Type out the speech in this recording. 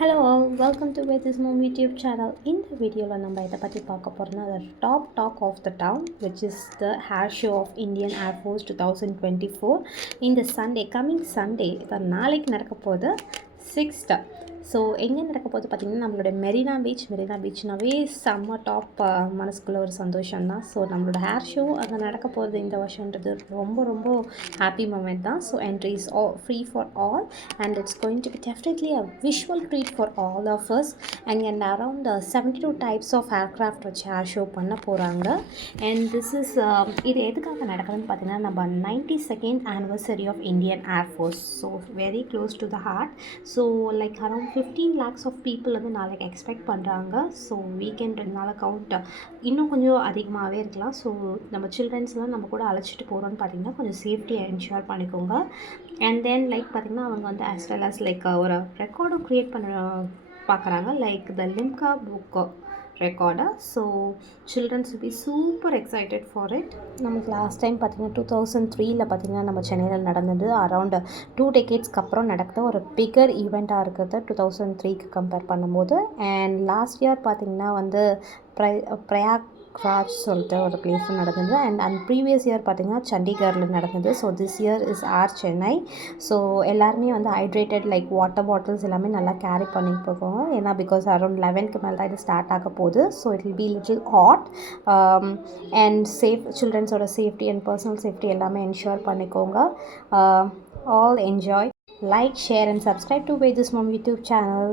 Hello all, welcome to With This Mom YouTube channel. இந்த வீடியோவில் நம்ம இதை பற்றி பார்க்க போகிறோம்னா the top talk of the town, which is the hair show of Indian Air Force 2024 இந்த Sunday, coming Sunday. இப்போ நாளைக்கு நடக்க போகுது 6th. ஸோ எங்கே நடக்க போது பார்த்திங்கன்னா நம்மளோட மெரினா பீச்னாவே செம்ம டாப் மனசுக்குள்ளே ஒரு சந்தோஷம்தான். ஸோ நம்மளோட ஹேர் ஷோ அங்கே நடக்க போகிறது இந்த வருஷன்றது ரொம்ப ஹாப்பி மூமெண்ட் தான். So entry is free for all and it's going to be definitely a visual treat for all of us. And around 72 types of aircraft வச்சு ஹேர் ஷோ பண்ண போகிறாங்க. அண்ட் திஸ் இஸ் இது எதுக்காக நடக்குதுன்னு பார்த்தீங்கன்னா நம்ம 92nd anniversary of Indian air force. So very close to the heart. So like around 15 lakhs of people வந்து நாளைக்கு எக்ஸ்பெக்ட் பண்ணுறாங்க. ஸோ வீக்கெண்ட்னால கவுண்ட் இன்னும் கொஞ்சம் அதிகமாகவே இருக்கலாம். ஸோ நம்ம சில்ட்ரன்ஸ்லாம் நம்ம கூட அழைச்சிட்டு போகிறோன்னு பார்த்தீங்கன்னா கொஞ்சம் சேஃப்டியை என்ஷூர் பண்ணிக்கோங்க. அண்ட் தென் லைக் பார்த்திங்கன்னா அவங்க வந்து ஆஸ் வெல் ஆஸ் லைக் ஒரு ரெக்கார்டும் க்ரியேட் பண்ண பார்க்குறாங்க, லைக் த லிம்கா புக் ரெக்கார்டை. So childrens will be super excited for it. நமக்கு லாஸ்ட் டைம் பார்த்திங்கன்னா 2003 பார்த்திங்கன்னா நம்ம சென்னையில் நடந்தது. அரவுண்ட் 2 decades அப்புறம் நடக்குது ஒரு பிகர் ஈவெண்ட்டாக இருக்கிறது 2003க்கு கம்பேர் பண்ணும்போது. அண்ட் லாஸ்ட் இயர் பார்த்திங்கன்னா வந்து பிரயாக்ராஜ் சொல்லிட்டு ஒரு பிளேஸில் நடந்தது. அண்ட் ப்ரீவியஸ் இயர் பார்த்திங்கன்னா சண்டிகரில் நடந்தது. So this year is Chennai. So எல்லாருமே வந்து ஹைட்ரேட்டட் லைக் வாட்டர் பாட்டில்ஸ் எல்லாமே நல்லா கேரி பண்ணி போகணும். ஏன்னா பிகாஸ் அரௌண்ட் 11க்கு மேலே தான் இது ஸ்டார்ட் ஆக போகுது. So it will be little hot and safe. சில்ட்ரன்ஸோட சேஃப்டி அண்ட் பர்சனல் சேஃப்டி எல்லாமே என்ஷூர் பண்ணிக்கோங்க. All enjoy. Like, share and subscribe to With This Mom YouTube channel.